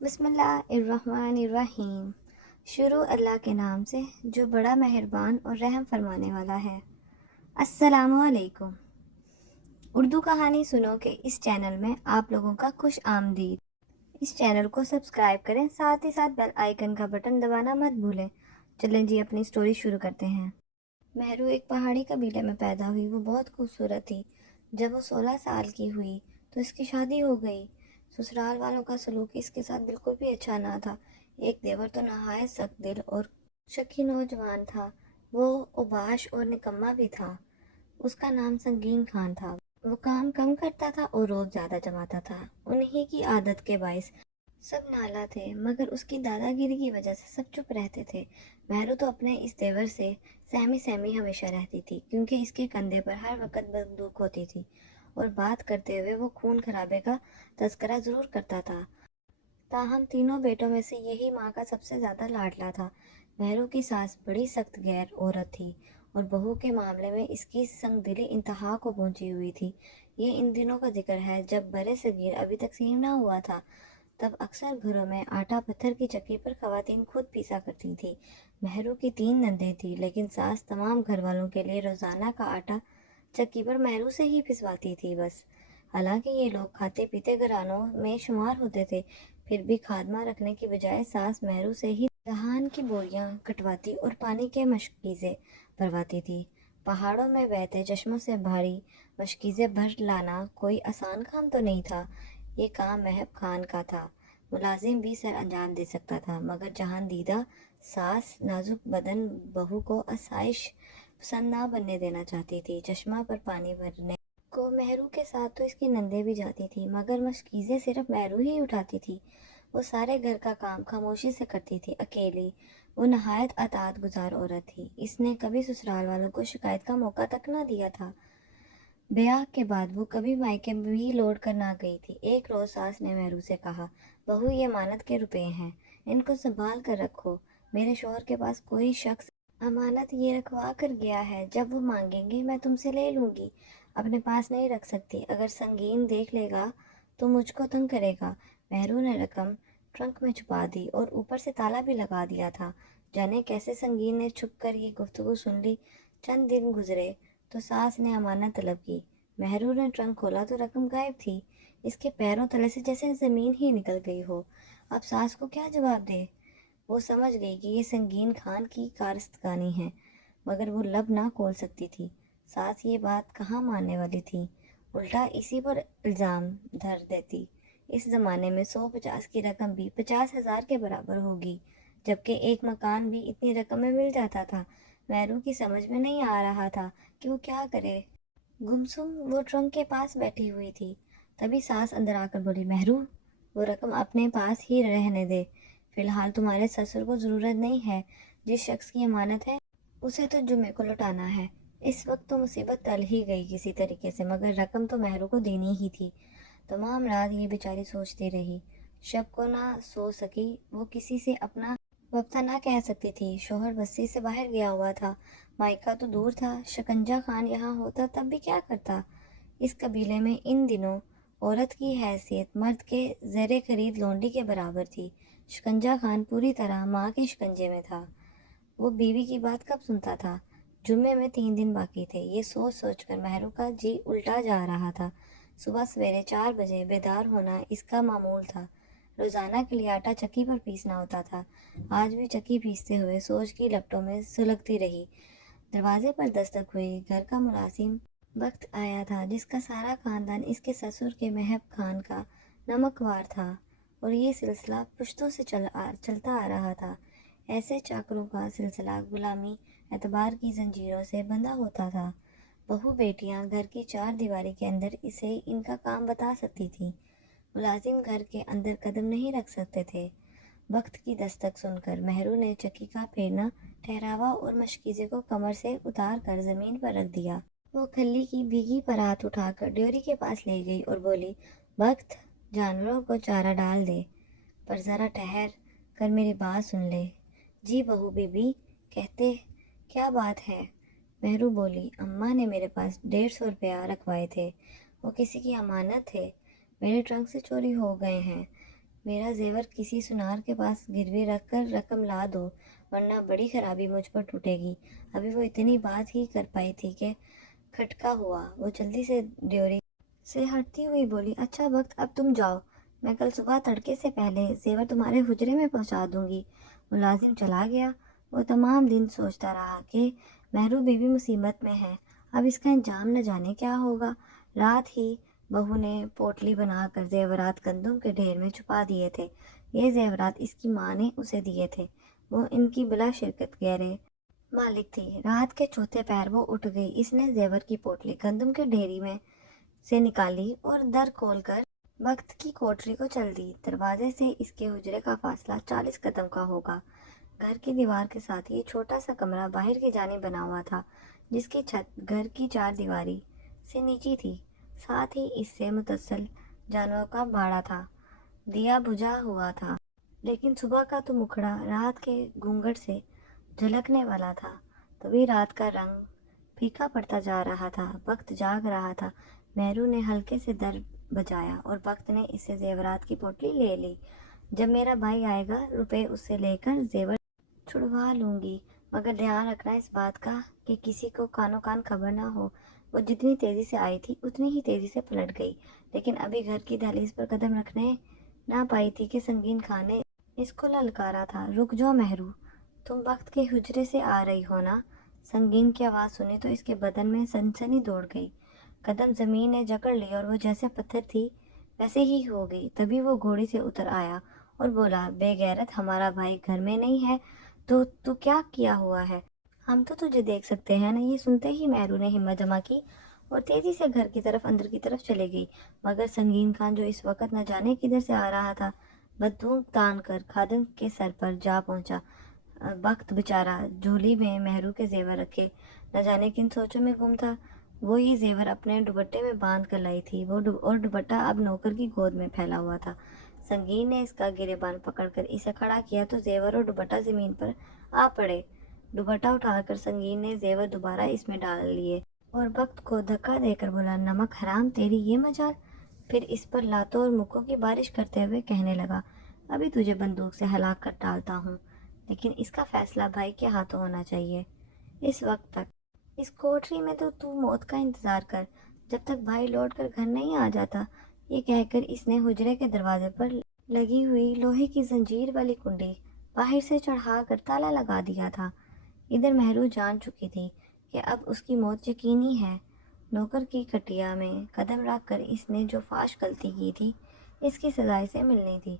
بسم اللہ الرحمن الرحیم۔ شروع اللہ کے نام سے جو بڑا مہربان اور رحم فرمانے والا ہے۔ السلام علیکم۔ اردو کہانی سنو کے اس چینل میں آپ لوگوں کا خوش آمدید۔ اس چینل کو سبسکرائب کریں، ساتھ ہی ساتھ بیل آئیکن کا بٹن دبانا مت بھولیں۔ چلیں جی اپنی سٹوری شروع کرتے ہیں۔ مہرو ایک پہاڑی قبیلے میں پیدا ہوئی۔ وہ بہت خوبصورت تھی۔ جب وہ 16 سال کی ہوئی تو اس کی شادی ہو گئی۔ سسرال والوں کا سلوک اس کے ساتھ بالکل بھی اچھا نہ تھا۔ ایک دیور تو نہایت سخت دل اور شکی نوجوان تھا۔ وہ اوباش اور نکما بھی تھا۔ اس کا نام سنگین خان تھا۔ وہ کام کم کرتا تھا اور روز زیادہ جماتا تھا۔ انہی کی عادت کے باعث سب نالا تھے، مگر اس کی دادا گیری کی وجہ سے سب چپ رہتے تھے۔ مہرو تو اپنے اس دیور سے سہمی سہمی ہمیشہ رہتی تھی، کیونکہ اس کے کندھے پر ہر وقت بندوق ہوتی تھی اور بات کرتے ہوئے وہ خون خرابے کا تذکرہ ضرور کرتا تھا۔ تاہم تینوں بیٹوں میں سے یہی ماں کا سب سے زیادہ لاڈلا تھا۔ مہرو کی ساس بڑی سخت گیر عورت تھی اور بہو کے معاملے میں اس کی سنگ دلی انتہا کو پہنچی ہوئی تھی۔ یہ ان دنوں کا ذکر ہے جب برِ صغیر ابھی تقسیم نہ ہوا تھا۔ تب اکثر گھروں میں آٹا پتھر کی چکی پر خواتین خود پیسا کرتی تھیں۔ مہرو کی 3 نندیں تھیں، لیکن ساس تمام گھر والوں کے لیے روزانہ کا آٹا چکی پر مہرو سے ہی پسواتی تھی بس۔ حالانکہ یہ لوگ کھاتے پیتے گھرانوں میں شمار ہوتے تھے، پھر بھی خادمہ رکھنے کی بجائے ساس مہرو سے ہی دھان کی بوریاں کٹواتی اور پانی کے مشکیزیں بھرواتی تھی۔ پہاڑوں میں بہتے چشموں سے بھاری مشکیزیں بھر لانا کوئی آسان کام تو نہیں تھا۔ یہ کام مہب خان کا تھا۔ ملازم بھی سر انجام دے سکتا تھا، مگر جہاں دیدہ ساس نازک بدن بہو کو آسائش پسند نہ بننے دینا چاہتی تھی۔ چشمہ پر پانی بھرنے کو مہرو کے ساتھ تو اس کی نندیں بھی جاتی تھی، مگر مشکیزیں صرف مہرو ہی اٹھاتی تھی۔ وہ سارے گھر کا کام خاموشی سے کرتی تھی، اکیلی۔ وہ نہایت اطاعت گزار عورت تھی۔ اس نے کبھی سسرال والوں کو شکایت کا موقع تک نہ دیا تھا۔ بیاہ کے بعد وہ کبھی مائکے بھی لوٹ کر نہ گئی تھی۔ ایک روز ساس نے مہرو سے کہا، بہو یہ امانت کے روپے ہیں، ان کو سنبھال کر رکھو۔ میرے شوہر کے پاس کوئی شخص امانت یہ رکھوا کر گیا ہے، جب وہ مانگیں گے میں تم سے لے لوں گی، اپنے پاس نہیں رکھ سکتی۔ اگر سنگین دیکھ لے گا تو مجھ کو تنگ کرے گا۔ مہرو نے رقم ٹرنک میں چھپا دی اور اوپر سے تالا بھی لگا دیا تھا۔ جانے کیسے سنگین نے چھپ کر یہ گفتگو سن لی۔ چند دن گزرے تو ساس نے امانت طلب کی۔ مہرو نے ٹرنک کھولا تو رقم غائب تھی۔ اس کے پیروں تلے سے جیسے زمین ہی نکل گئی ہو۔ اب ساس کو کیا جواب دے؟ وہ سمجھ گئی کہ یہ سنگین خان کی کارستگانی ہے، مگر وہ لب نہ کھول سکتی تھی۔ ساس یہ بات کہاں ماننے والی تھی، الٹا اسی پر الزام دھر دیتی۔ اس زمانے میں 150 کی رقم بھی 50,000 کے برابر ہوگی، جبکہ ایک مکان بھی اتنی رقم میں مل جاتا تھا۔ مہرو کی سمجھ میں نہیں آ رہا تھا کہ وہ کیا کرے۔ گمسم وہ ٹرنک کے پاس بیٹھی ہوئی تھی۔ تبھی ساس اندر آ کر بولی، مہرو وہ رقم اپنے پاس ہی رہنے دے، فی الحال تمہارے سسر کو ضرورت نہیں ہے۔ جس شخص کی امانت ہے اسے تو جمعے کو لوٹانا ہے۔ اس وقت تو مصیبت ٹل ہی گئی کسی طریقے سے، مگر رقم تو مہرو کو دینی ہی تھی۔ تمام رات یہ بیچاری سوچتی رہی۔ شب کو نہ سو سکی۔ وہ کسی سے اپنا وقفہ نہ کہہ سکتی تھی۔ شوہر بستی سے باہر گیا ہوا تھا، مائکہ تو دور تھا۔ شکنجہ خان یہاں ہوتا تب بھی کیا کرتا؟ اس قبیلے میں ان دنوں عورت کی حیثیت مرد کے زیر خرید لونڈی کے برابر تھی۔ شکنجہ خان پوری طرح ماں کے شکنجے میں تھا۔ وہ بیوی کی بات کب سنتا تھا؟ جمعے میں 3 دن باقی تھے۔ یہ سوچ سوچ کر مہرو کا جی الٹا جا رہا تھا۔ صبح سویرے 4 بجے بیدار ہونا اس کا معمول تھا۔ روزانہ کے لیے آٹا چکی پر پیسنا ہوتا تھا۔ آج بھی چکی پیستے ہوئے سوچ کی لپٹوں میں سلگتی رہی۔ دروازے پر دستک ہوئی۔ گھر کا ملازم وقت آیا تھا، جس کا سارا خاندان اس کے سسر کے مہب خان کا نمکوار تھا، اور یہ سلسلہ پشتوں سے چلتا آ رہا تھا۔ ایسے چاکروں کا سلسلہ غلامی اعتبار کی زنجیروں سے بندھا ہوتا تھا۔ بہو بیٹیاں گھر کی 4 دیواری کے اندر اسے ان کا کام بتا سکتی تھیں۔ ملازم گھر کے اندر قدم نہیں رکھ سکتے تھے۔ وقت کی دستک سن کر مہرو نے چکی کا پھیرنا ٹھہراوا اور مشکیزے کو کمر سے اتار کر زمین پر رکھ دیا۔ وہ کھلی کی بھیگی پرات اٹھا کر ڈیوری کے پاس لے گئی اور بولی، وقت جانوروں کو چارہ ڈال دے، پر ذرا ٹھہر کر میری بات سن لے۔ جی بہو بی بی، کہتے کیا بات ہے؟ مہرو بولی، اماں نے میرے پاس 150 روپیہ رکھوائے تھے، وہ کسی کی امانت تھے، میرے ٹرنک سے چوری ہو گئے ہیں۔ میرا زیور کسی سنار کے پاس گروی رکھ کر رقم لا دو، ورنہ بڑی خرابی مجھ پر ٹوٹے گی۔ ابھی وہ اتنی بات ہی کر پائی تھی کہ کھٹکا ہوا۔ وہ جلدی سے ڈیوری سے ہٹتی ہوئی بولی، اچھا وقت اب تم جاؤ، میں کل صبح تڑکے سے پہلے زیور تمہارے حجرے میں پہنچا دوں گی۔ ملازم چلا گیا۔ وہ تمام دن سوچتا رہا کہ مہرو بیوی مصیبت میں ہے، اب اس کا انجام نہ جانے کیا ہوگا۔ رات ہی بہو نے پوٹلی بنا کر زیورات گندم کے ڈھیر میں چھپا دیے تھے۔ یہ زیورات اس کی ماں نے اسے دیے تھے، وہ ان کی بلا شرکت گہرے مالک تھی۔ رات کے چوتھے پہر وہ اٹھ گئی۔ اس نے زیور کی پوٹلی گندم کے ڈھیری میں سے نکالی اور در کھول کر بخت کی کوٹری کو چل دی۔ دروازے سے اس کے حجرے کا فاصلہ 40 قدم کا ہوگا۔ گھر کی دیوار کے ساتھ یہ چھوٹا سا کمرہ باہر کی جانب بنا ہوا تھا، جس کی چھت گھر کی چار دیواری سے نیچی تھی۔ ساتھ ہی اس سے متصل جانوروں کا باڑا تھا۔ دیا بجھا ہوا تھا، لیکن صبح کا تو مکھڑا رات کے گھونگھٹ سے جھلکنے والا تھا۔ تبھی رات کا رنگ پھیکا پڑتا جا رہا تھا۔ بخت جاگ رہا تھا۔ مہرو نے ہلکے سے در بجایا اور بخت نے اس سے زیورات کی پوٹلی لے لی۔ جب میرا بھائی آئے گا، روپے اس سے لے کر زیور چھڑوا لوں گی، مگر دھیان رکھنا اس بات کا کہ کسی کو کانوں کان خبر نہ ہو۔ وہ جتنی تیزی سے آئی تھی اتنی ہی تیزی سے پلٹ گئی، لیکن ابھی گھر کی دہلیز پر قدم رکھنے نہ پائی تھی کہ سنگین خان نے اس کو للکارا تھا، رک جاؤ مہرو، تم بخت کے حجرے سے آ رہی ہو نا؟ سنگین کی آواز سنی تو اس کے بدن میں سنسنی دوڑ گئی۔ قدم زمین نے جکڑ لی اور وہ جیسے پتھر تھی ویسے ہی ہو گئی۔ تبھی وہ گھوڑی سے اتر آیا اور بولا، بے غیرت، ہمارا بھائی گھر میں نہیں ہے تو کیا کیا ہوا ہے؟ ہم تو تجھے دیکھ سکتے ہیں نا؟ یہ سنتے ہی مہرو نے ہمت جمع کی اور تیزی سے گھر کی طرف اندر کی طرف چلے گئی، مگر سنگین خان جو اس وقت نہ جانے کدھر سے آ رہا تھا، بددھوں تان کر خادم کے سر پر جا پہنچا۔ بخت بیچارہ جھولی میں مہرو کے زیور رکھے نہ جانے کن سوچوں میں گم تھا۔ وہ یہ زیور اپنے دوپٹے میں باندھ کر لائی تھی، اور دوپٹہ اب نوکر کی گود میں پھیلا ہوا تھا۔ سنگین نے اس کا گریبان پکڑ کر اسے کھڑا کیا تو زیور اور دوپٹہ زمین پر آ پڑے۔ دوپٹہ اٹھا کر سنگین نے زیور دوبارہ اس میں ڈال لیے اور بخت کو دھکا دے کر بولا، نمک حرام، تیری یہ مجال؟ پھر اس پر لاتوں اور مکوں کی بارش کرتے ہوئے کہنے لگا، ابھی تجھے بندوق سے ہلاک کر ڈالتا ہوں، لیکن اس کا فیصلہ بھائی کے ہاتھوں ہونا چاہیے۔ اس وقت تک اس کوٹری میں تو موت کا انتظار کر، جب تک بھائی لوٹ کر گھر نہیں آ جاتا۔ یہ کہہ کر اس نے حجرے کے دروازے پر لگی ہوئی لوہے کی زنجیر والی کنڈی باہر سے چڑھا کر تالا لگا دیا تھا۔ ادھر مہرو جان چکی تھی کہ اب اس کی موت یقینی ہے۔ نوکر کی کھٹیا میں قدم رکھ کر اس نے جو فاش غلطی کی تھی، اس کی سزا اسے ملنی تھی۔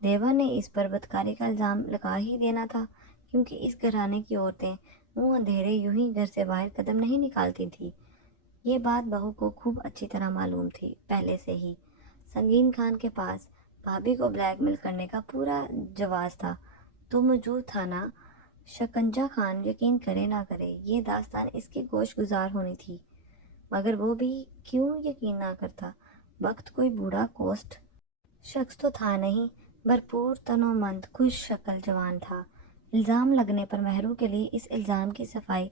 دیور نے اس پر بدکاری کا الزام لگا ہی دینا تھا، کیونکہ اس گھرانے کی عورتیں منہ اندھیرے یوں ہی گھر سے باہر قدم نہیں نکالتی تھیں۔ یہ بات بہو کو خوب اچھی طرح معلوم تھی پہلے سے ہی۔ سنگین خان کے پاس بھابھی کو بلیک میل کرنے کا پورا جواز تھا تو موجود تھا نا؟ شکنجہ خان یقین کرے نہ کرے، یہ داستان اس کی گوش گزار ہونی تھی، مگر وہ بھی کیوں یقین نہ کرتا؟ بخت کوئی بوڑھا کوسٹ شخص تو تھا نہیں، بھرپور تنومند خوش شکل جوان تھا۔ الزام لگنے پر مہرو کے لیے اس الزام کی صفائی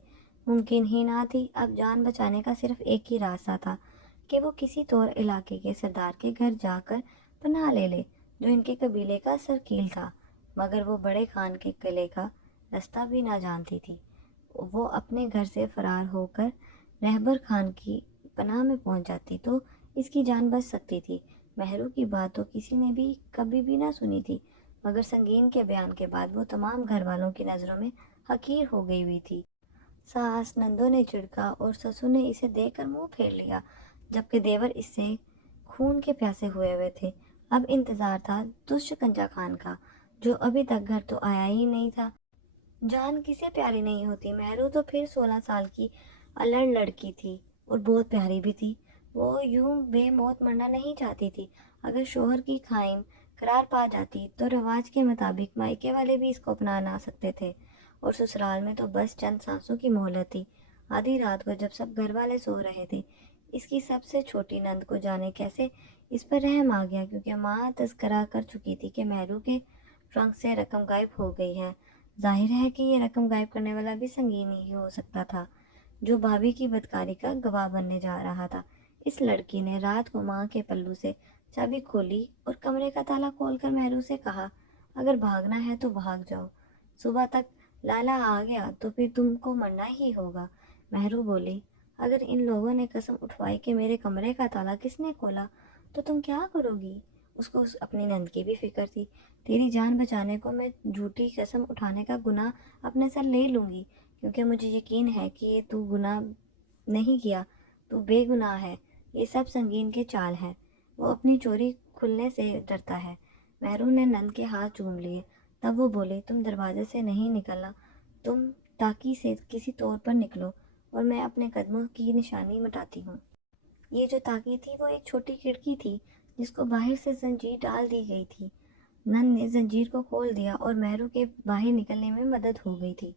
ممکن ہی نہ تھی۔ اب جان بچانے کا صرف ایک ہی راستہ تھا کہ وہ کسی طور علاقے کے سردار کے گھر جا کر پناہ لے لے، جو ان کے قبیلے کا سرکیل تھا، مگر وہ بڑے خان کے قلعے کا راستہ بھی نہ جانتی تھی۔ وہ اپنے گھر سے فرار ہو کر رہبر خان کی پناہ میں پہنچ جاتی تو اس کی جان بچ سکتی تھی۔ مہرو کی بات تو کسی نے بھی کبھی بھی نہ سنی تھی، مگر سنگین کے بیان کے بعد وہ تمام گھر والوں کی نظروں میں حقیر ہو گئی ہوئی تھی۔ ساس نندوں نے چڑکا اور سسر نے اسے دیکھ کر منہ پھیر لیا، جبکہ دیور اس سے خون کے پیاسے ہوئے تھے۔ اب انتظار تھا دشکنجہ خان کا، جو ابھی تک گھر تو آیا ہی نہیں تھا۔ جان کسے پیاری نہیں ہوتی؟ مہرو تو پھر 16 سال کی الڑ لڑکی تھی اور بہت پیاری بھی تھی۔ وہ یوں بے موت مرنا نہیں چاہتی تھی۔ اگر شوہر کی خائن قرار پا جاتی تو رواج کے مطابق مائکے والے بھی اس کو اپنا نہ سکتے تھے، اور سسرال میں تو بس چند سانسوں کی مہلت تھی۔ آدھی رات کو جب سب گھر والے سو رہے تھے، اس کی سب سے چھوٹی نند کو جانے کیسے اس پر رحم آ گیا، کیونکہ ماں تذکرہ کر چکی تھی کہ مہرو کے ٹرنک سے رقم غائب ہو گئی ہے۔ ظاہر ہے کہ یہ رقم غائب کرنے والا بھی سنگین ہی ہو سکتا تھا، جو بھابھی کی بدکاری کا گواہ بننے جا رہا تھا۔ اس لڑکی نے رات کو ماں کے پلو سے چابی کھولی اور کمرے کا تالا کھول کر مہرو سے کہا، اگر بھاگنا ہے تو بھاگ جاؤ، صبح تک لالا آ گیا تو پھر تم کو مرنا ہی ہوگا۔ مہرو بولی، اگر ان لوگوں نے قسم اٹھوائی کہ میرے کمرے کا تالا کس نے کھولا تو تم کیا کرو گی؟ اس کو اپنی نند کی بھی فکر تھی۔ تیری جان بچانے کو میں جھوٹی قسم اٹھانے کا گناہ اپنے سر لے لوں گی، کیونکہ مجھے یقین ہے کہ یہ تو گناہ نہیں کیا، تو بے گناہ ہے، یہ سب سنگین کے چال ہے، وہ اپنی چوری کھلنے سے ڈرتا ہے۔ مہرو نے نند کے ہاتھ چوم لیے، تب وہ بولے، تم دروازے سے نہیں نکلنا، تم تاکی سے کسی طور پر نکلو اور میں اپنے قدموں کی نشانی مٹاتی ہوں۔ یہ جو تاکی تھی وہ ایک چھوٹی کھڑکی تھی جس کو باہر سے زنجیر ڈال دی گئی تھی۔ نند نے زنجیر کو کھول دیا اور مہرو کے باہر نکلنے میں مدد ہو گئی تھی۔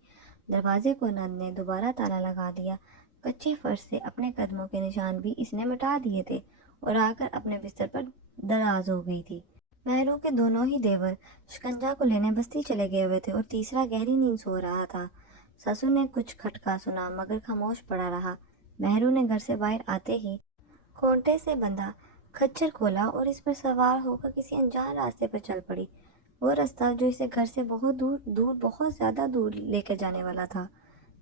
دروازے کو نند نے دوبارہ تالا لگا دیا۔ کچے فرش سے اپنے قدموں کے نشان بھی اس نے مٹا دیے تھے اور آ کر اپنے بستر پر دراز ہو گئی تھی۔ مہرو کے دونوں ہی دیور شکنجا کو لینے بستی چلے گئے ہوئے تھے اور تیسرا گہری نیند سو رہا تھا۔ سسو نے کچھ کھٹکا سنا مگر خاموش پڑا رہا۔ مہرو نے گھر سے باہر آتے ہی کھونٹے سے بندھا کھچر کھولا اور اس پر سوار ہو کر کسی انجان راستے پر چل پڑی، وہ راستہ جو اسے گھر سے بہت دور بہت زیادہ دور لے کر جانے والا تھا۔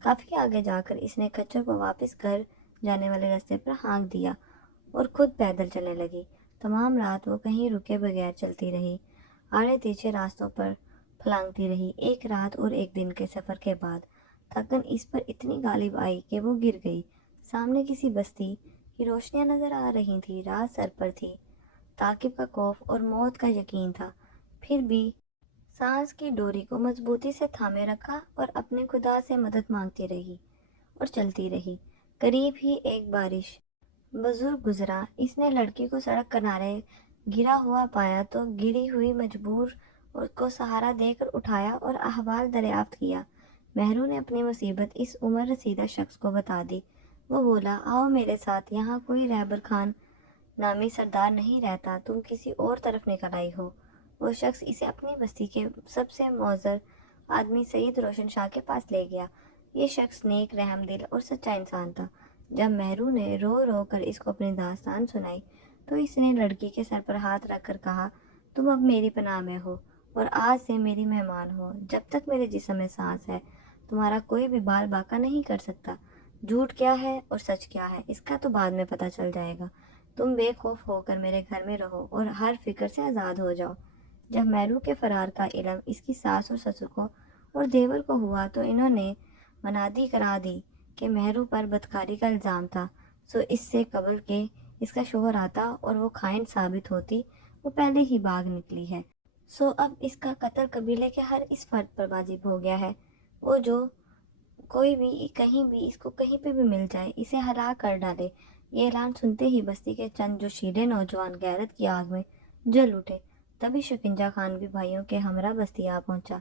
کافی آگے جا کر اس نے کھچر کو واپس گھر جانے والے راستے پر ہانک دیا اور خود پیدل چلنے لگی۔ تمام رات وہ کہیں رکے بغیر چلتی رہی، آڑے تیچے راستوں پر پھلانگتی رہی۔ ایک رات اور ایک دن کے سفر کے بعد تھکن اس پر اتنی غالب آئی کہ وہ گر گئی۔ سامنے کسی بستی کی روشنیاں نظر آ رہی تھی، رات سر پر تھی، تعقیب کا خوف اور موت کا یقین تھا، پھر بھی سانس کی ڈوری کو مضبوطی سے تھامے رکھا اور اپنے خدا سے مدد مانگتی رہی اور چلتی رہی۔ قریب ہی ایک بارش بزرگ گزرا، اس نے لڑکی کو سڑک کنارے گرا ہوا پایا تو گری ہوئی مجبور کو سہارا دے کر اٹھایا اور احوال دریافت کیا۔ مہرو نے اپنی مصیبت اس عمر رسیدہ شخص کو بتا دی۔ وہ بولا، آؤ میرے ساتھ، یہاں کوئی رہبر خان نامی سردار نہیں رہتا، تم کسی اور طرف نکل آئی ہو۔ وہ شخص اسے اپنی بستی کے سب سے معزز آدمی سید روشن شاہ کے پاس لے گیا۔ یہ شخص نیک، رحم دل اور سچا انسان تھا۔ جب مہرو نے رو رو کر اس کو اپنی داستان سنائی تو اس نے لڑکی کے سر پر ہاتھ رکھ کر کہا، تم اب میری پناہ میں ہو اور آج سے میری مہمان ہو۔ جب تک میرے جسم میں سانس ہے تمہارا کوئی بھی بال باقا نہیں کر سکتا۔ جھوٹ کیا ہے اور سچ کیا ہے اس کا تو بعد میں پتہ چل جائے گا۔ تم بے خوف ہو کر میرے گھر میں رہو اور ہر فکر سے آزاد ہو جاؤ۔ جب مہرو کے فرار کا علم اس کی ساس اور سسر کو اور دیور کو ہوا تو انہوں نے منادی کرا دی کہ مہرو پر بدکاری کا الزام تھا، سو اس سے قبل کہ اس کا شوہر آتا اور وہ خائن ثابت ہوتی، وہ پہلے ہی بھاگ نکلی ہے۔ سو اب اس کا قتل قبیلے کے ہر اس فرد پر واجب ہو گیا ہے۔ وہ جو کوئی بھی کہیں بھی اس کو کہیں پہ بھی مل جائے اسے ہلاک کر ڈالے۔ یہ اعلان سنتے ہی بستی کے چند جو شیرے نوجوان غیرت کی آگ میں جل اٹھے۔ تبھی شکنجا خان بھی بھائیوں کے ہمراہ بستی آ پہنچا۔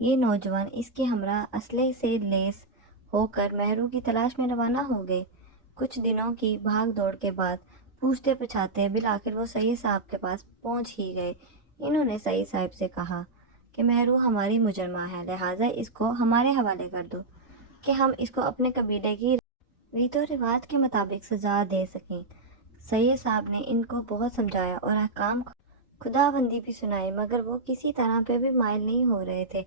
یہ نوجوان اس کے ہمراہ اسلحے سے لیس ہو کر مہرو کی تلاش میں روانہ ہو گئے۔ کچھ دنوں کی بھاگ دوڑ کے بعد پوچھتے پچھاتے بالآخر وہ سید صاحب کے پاس پہنچ ہی گئے۔ انہوں نے سید صاحب سے کہا کہ مہرو ہماری مجرمہ ہے، لہٰذا اس کو ہمارے حوالے کر دو کہ ہم اس کو اپنے قبیلے کی ریت و رواج کے مطابق سزا دے سکیں۔ سید صاحب نے ان کو بہت سمجھایا اور احکام خدا بندی بھی سنائی مگر وہ کسی طرح پہ بھی مائل نہیں ہو رہے تھے۔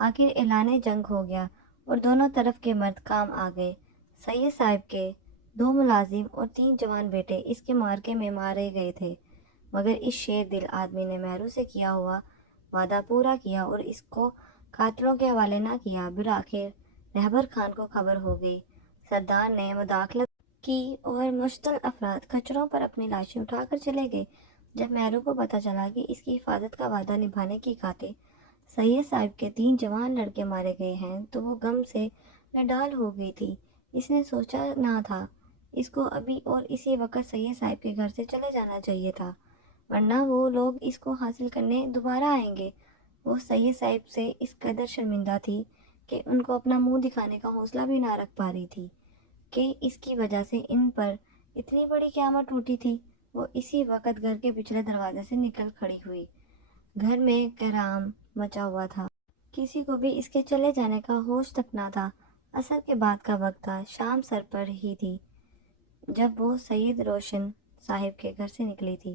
آخر اعلان جنگ ہو گیا اور دونوں طرف کے مرد کام آ گئے۔ سید صاحب کے 2 ملازم اور 3 جوان بیٹے اس کے معرکے میں مارے گئے تھے، مگر اس شیر دل آدمی نے مہرو سے کیا ہوا وعدہ پورا کیا اور اس کو قاتلوں کے حوالے نہ کیا۔ بالآخر رہبر خان کو خبر ہو گئی، سردار نے مداخلت کی اور مشتعل افراد کچروں پر اپنی لاشیں اٹھا کر چلے گئے۔ جب مہرو کو پتہ چلا کہ اس کی حفاظت کا وعدہ نبھانے کی خاطر سید صاحب کے 3 جوان لڑکے مارے گئے ہیں تو وہ غم سے نڈال ہو گئی تھی۔ اس نے سوچا نہ تھا اس کو ابھی اور اسی وقت سید صاحب کے گھر سے چلے جانا چاہیے تھا، ورنہ وہ لوگ اس کو حاصل کرنے دوبارہ آئیں گے۔ وہ سید صاحب سے اس قدر شرمندہ تھی کہ ان کو اپنا منہ دکھانے کا حوصلہ بھی نہ رکھ پا رہی تھی کہ اس کی وجہ سے ان پر اتنی بڑی قیامت ٹوٹی تھی۔ وہ اسی وقت گھر کے پچھلے دروازے سے نکل کھڑی ہوئی۔ گھر میں کوہرام مچا ہوا تھا، کسی کو بھی اس کے چلے جانے کا ہوش تک نہ تھا۔ عصر کے بعد کا وقت تھا، شام سر پر ہی تھی جب وہ سید روشن صاحب کے گھر سے نکلی تھی۔